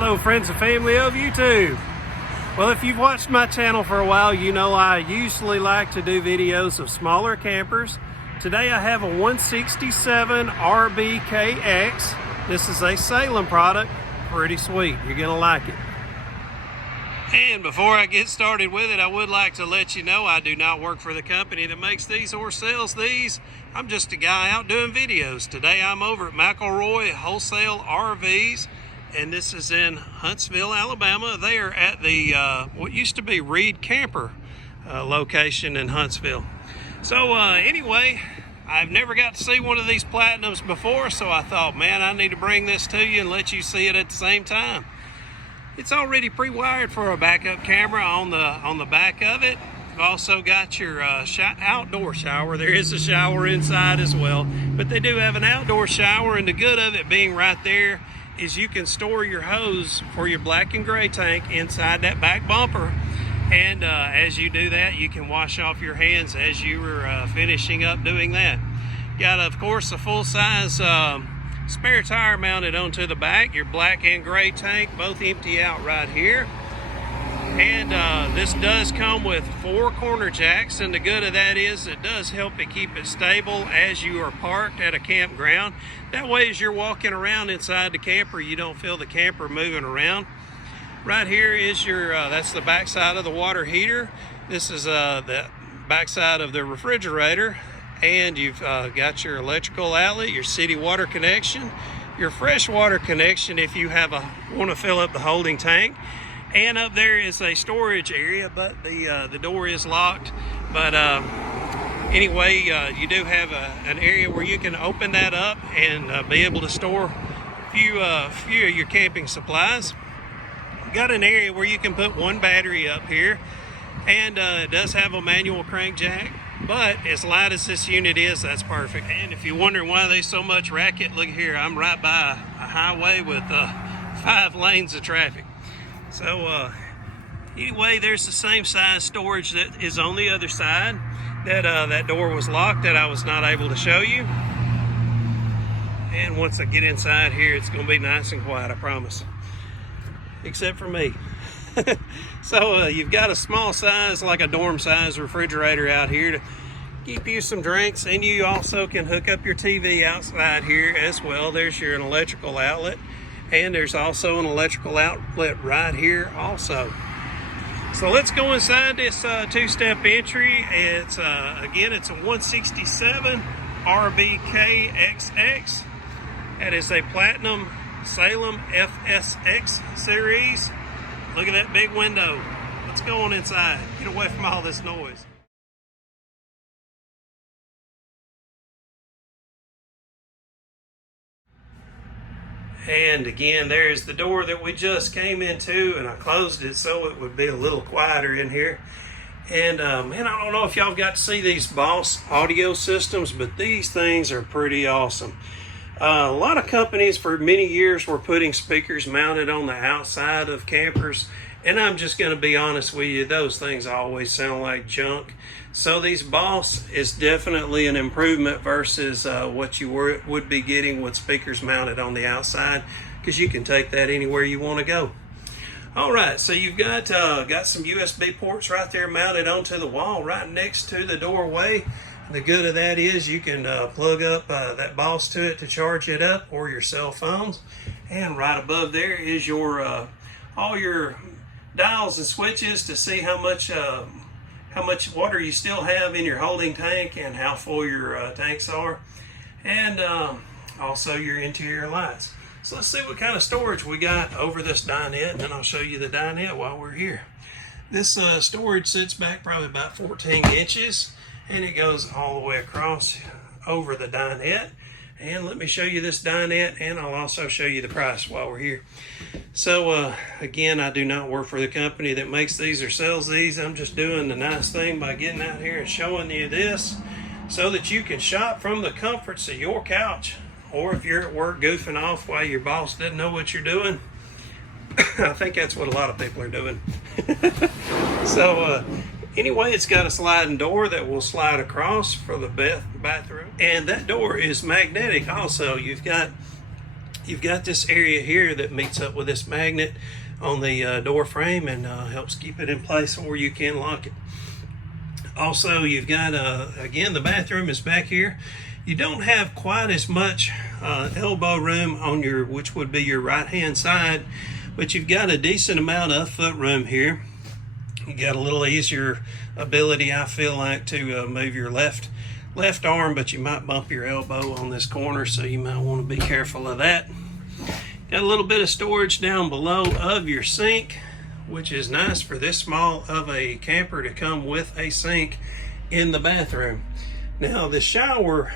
Hello friends and family of YouTube. Well, if you've watched my channel for a while, you know I usually like to do videos of smaller campers. Today I have a 167 RBKX. This is a Salem product. Pretty sweet. You're gonna like it. And before I get started with it, I would like to let you know I do not work for the company that makes these or sells these. I'm just a guy out doing videos. Today I'm over at McElroy Wholesale RVs, and this is in Huntsville, Alabama. They are at the what used to be Reed Camper location in Huntsville. So anyway, I've never got to see one of these Platinums before, so I thought, man, I need to bring this to you and let you see it at the same time. It's already pre-wired for a backup camera on the back of it. You've also got your outdoor shower. There is a shower inside as well, but they do have an outdoor shower, and the good of it being right there is you can store your hose for your black and gray tank inside that back bumper. And as you do that, you can wash off your hands as you were finishing up doing that. Got, of course, a full-size spare tire mounted onto the back. Your black and gray tank both empty out right here. And this does come with 4 corner jacks, and the good of that is it does help it keep it stable as you are parked at a campground. That way, as you're walking around inside the camper, you don't feel the camper moving around. Right here is your, that's the back side of the water heater. This is the back side of the refrigerator. And you've got your electrical outlet, your city water connection, your fresh water connection if you want to fill up the holding tank. And up there is a storage area, but the door is locked. But anyway, you do have an area where you can open that up and be able to store a few of your camping supplies. Got an area where you can put one battery up here, and it does have a manual crank jack, but as light as this unit is, that's perfect. And if you're wondering why there's so much racket, look here, I'm right by a highway with 5 lanes of traffic. So anyway, there's the same size storage that is on the other side. That door was locked, that I was not able to show you. And once I get inside here, it's going to be nice and quiet, I promise. Except for me. So you've got a small size, like a dorm size refrigerator out here to keep you some drinks, and you also can hook up your TV outside here as well. There's your electrical outlet, and there's also an electrical outlet right here also. So let's go inside this 2-step entry. It's again, it's a 167 RBKXX. That is a Platinum Salem FSX series. Look at that big window. Let's go on inside. Get away from all this noise. And again, there's the door that we just came into, and I closed it so it would be a little quieter in here. And man, I don't know if y'all got to see these Boss audio systems, but these things are pretty awesome. A lot of companies for many years were putting speakers mounted on the outside of campers, and I'm just going to be honest with you, those things always sound like junk. So these Boss is definitely an improvement versus what you would be getting with speakers mounted on the outside, because you can take that anywhere you want to go. All right, so you've got some USB ports right there mounted onto the wall right next to the doorway. The good of that is you can plug up that Boss to it to charge it up, or your cell phones. And right above there is your all your dials and switches to see how much water you still have in your holding tank and how full your tanks are, and also your interior lights. So let's see what kind of storage we got over this dinette, and then I'll show you the dinette while we're here. This storage sits back probably about 14 inches. And it goes all the way across over the dinette. And let me show you this dinette, and I'll also show you the price while we're here. So again, I do not work for the company that makes these or sells these. I'm just doing the nice thing by getting out here and showing you this so that you can shop from the comforts of your couch. Or if you're at work goofing off while your boss doesn't know what you're doing. I think that's what a lot of people are doing. So anyway, it's got a sliding door that will slide across for the bathroom, and that door is magnetic also. You've got You've got this area here that meets up with this magnet on the door frame and helps keep it in place, or you can lock it. Also, you've got, again, the bathroom is back here. You don't have quite as much elbow room on your, which would be your right-hand side, but you've got a decent amount of foot room here. You got a little easier ability, I feel like, to move your left arm, but you might bump your elbow on this corner, so you might want to be careful of that. Got a little bit of storage down below of your sink, which is nice for this small of a camper to come with a sink in the bathroom. Now the shower,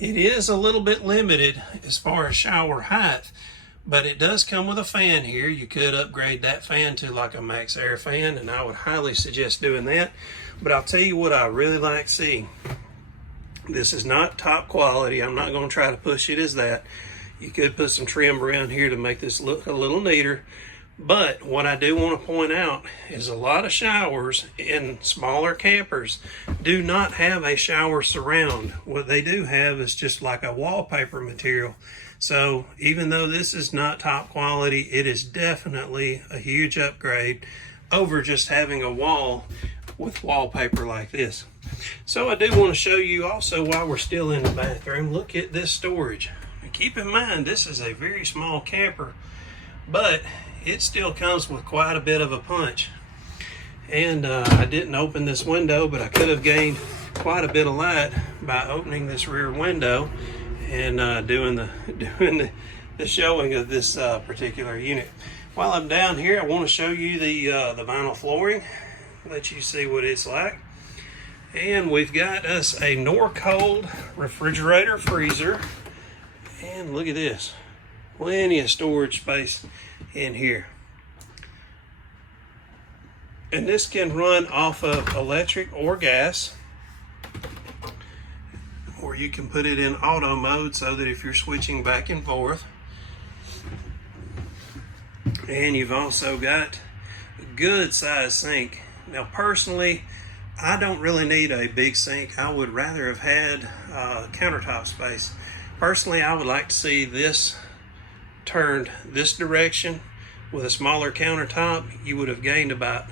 it is a little bit limited as far as shower height, but it does come with a fan here. You could upgrade that fan to like a max air fan, and I would highly suggest doing that. But I'll tell you what I really like seeing. This is not top quality. I'm not going to try to push it as that. You could put some trim around here to make this look a little neater. But what I do want to point out is a lot of showers in smaller campers do not have a shower surround. What they do have is just like a wallpaper material. So even though this is not top quality, it is definitely a huge upgrade over just having a wall with wallpaper like this. So I do want to show you also, while we're still in the bathroom, look at this storage. And keep in mind, this is a very small camper, but it still comes with quite a bit of a punch. And I didn't open this window, but I could have gained quite a bit of light by opening this rear window and doing the showing of this particular unit. While I'm down here, I want to show you the vinyl flooring, let you see what it's like. And we've got us a Norcold refrigerator freezer, and look at this, plenty of storage space in here. And this can run off of electric or gas, or you can put it in auto mode so that if you're switching back and forth. And you've also got a good size sink. Now personally, I don't really need a big sink. I would rather have had countertop space. Personally, I would like to see this turned this direction. With a smaller countertop, you would have gained about,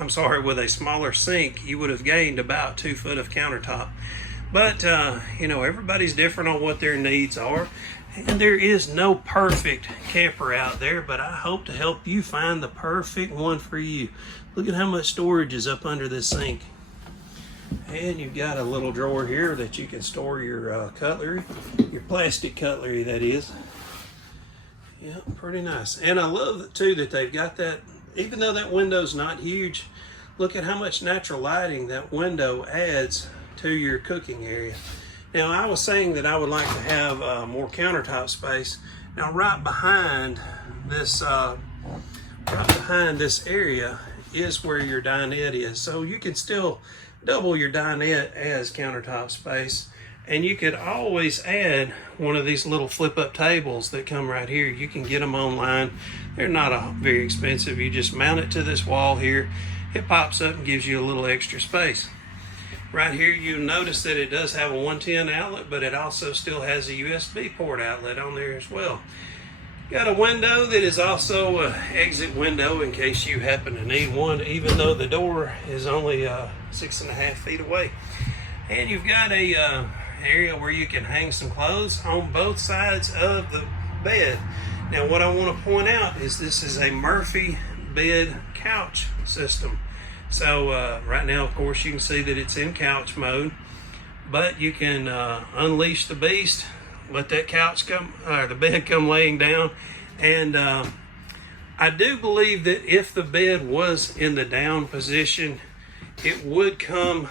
with a smaller sink, you would have gained about 2 foot of countertop. But, you know, everybody's different on what their needs are. And there is no perfect camper out there, but I hope to help you find the perfect one for you. Look at how much storage is up under this sink. And you've got a little drawer here that you can store your cutlery, your plastic cutlery, that is. Yeah, pretty nice. And I love too that they've got that, even though that window's not huge, look at how much natural lighting that window adds to your cooking area. Now, I was saying that I would like to have more countertop space. Now, right behind this area is where your dinette is. So you can still double your dinette as countertop space. And you could always add one of these little flip-up tables that come right here. You can get them online. They're not very expensive. You just mount it to this wall here. It pops up and gives you a little extra space. Right here, you notice that it does have a 110 outlet, but it also still has a USB port outlet on there as well. Got a window that is also an exit window in case you happen to need one, even though the door is only 6.5 feet away. And you've got a area where you can hang some clothes on both sides of the bed. Now, what I want to point out is this is a Murphy bed couch system. So right now, of course, you can see that it's in couch mode, but you can unleash the beast, let that couch come, the bed come laying down. And I do believe that if the bed was in the down position, it would come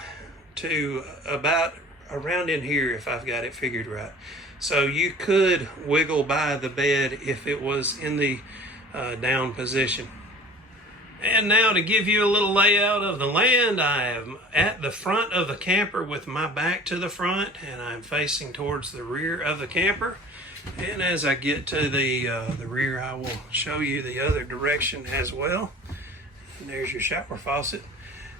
to about around in here if I've got it figured right. So you could wiggle by the bed if it was in the down position. And now to give you a little layout of the land, I am at the front of the camper with my back to the front, and I'm facing towards the rear of the camper. And as I get to the rear, I will show you the other direction as well. And there's your shower faucet.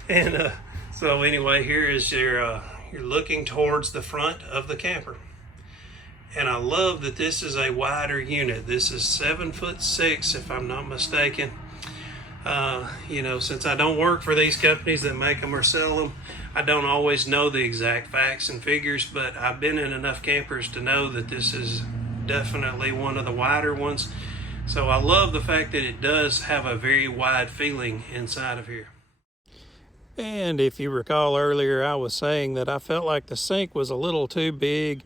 And so anyway, here is your you're looking towards the front of the camper. And I love that this is a wider unit. This is 7'6" if I'm not mistaken. You know, since I don't work for these companies that make them or sell them, I don't always know the exact facts and figures, but I've been in enough campers to know that this is definitely one of the wider ones. So I love the fact that it does have a very wide feeling inside of here. And if you recall earlier, I was saying that I felt like the sink was a little too big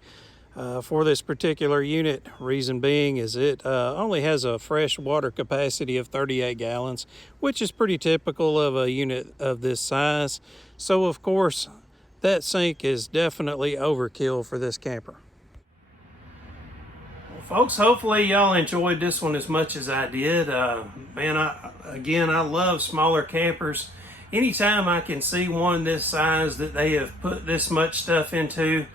for this particular unit. Reason being is it only has a fresh water capacity of 38 gallons, which is pretty typical of a unit of this size. So of course, that sink is definitely overkill for this camper. Well, folks, hopefully y'all enjoyed this one as much as I did. Man, I love smaller campers. Anytime I can see one this size that they have put this much stuff into,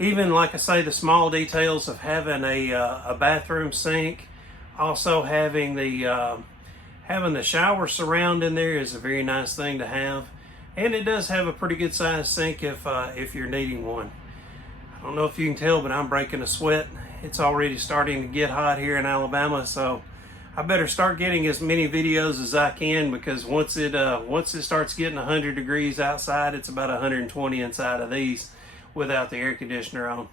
even like I say, the small details of having a bathroom sink, also having the shower surround in there is a very nice thing to have, and it does have a pretty good sized sink if you're needing one. I don't know if you can tell, but I'm breaking a sweat. It's already starting to get hot here in Alabama, so I better start getting as many videos as I can, because once it starts getting 100 degrees outside, it's about 120 inside of these without the air conditioner on.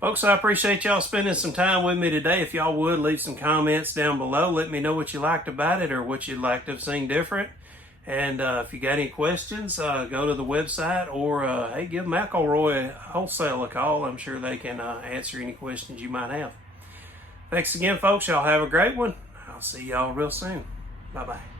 Folks, I appreciate y'all spending some time with me today. If y'all would, leave some comments down below. Let me know what you liked about it or what you'd like to have seen different. And if you got any questions, go to the website, or hey, give McElroy Wholesale a call. I'm sure they can answer any questions you might have. Thanks again, folks. Y'all have a great one. I'll see y'all real soon. Bye-bye.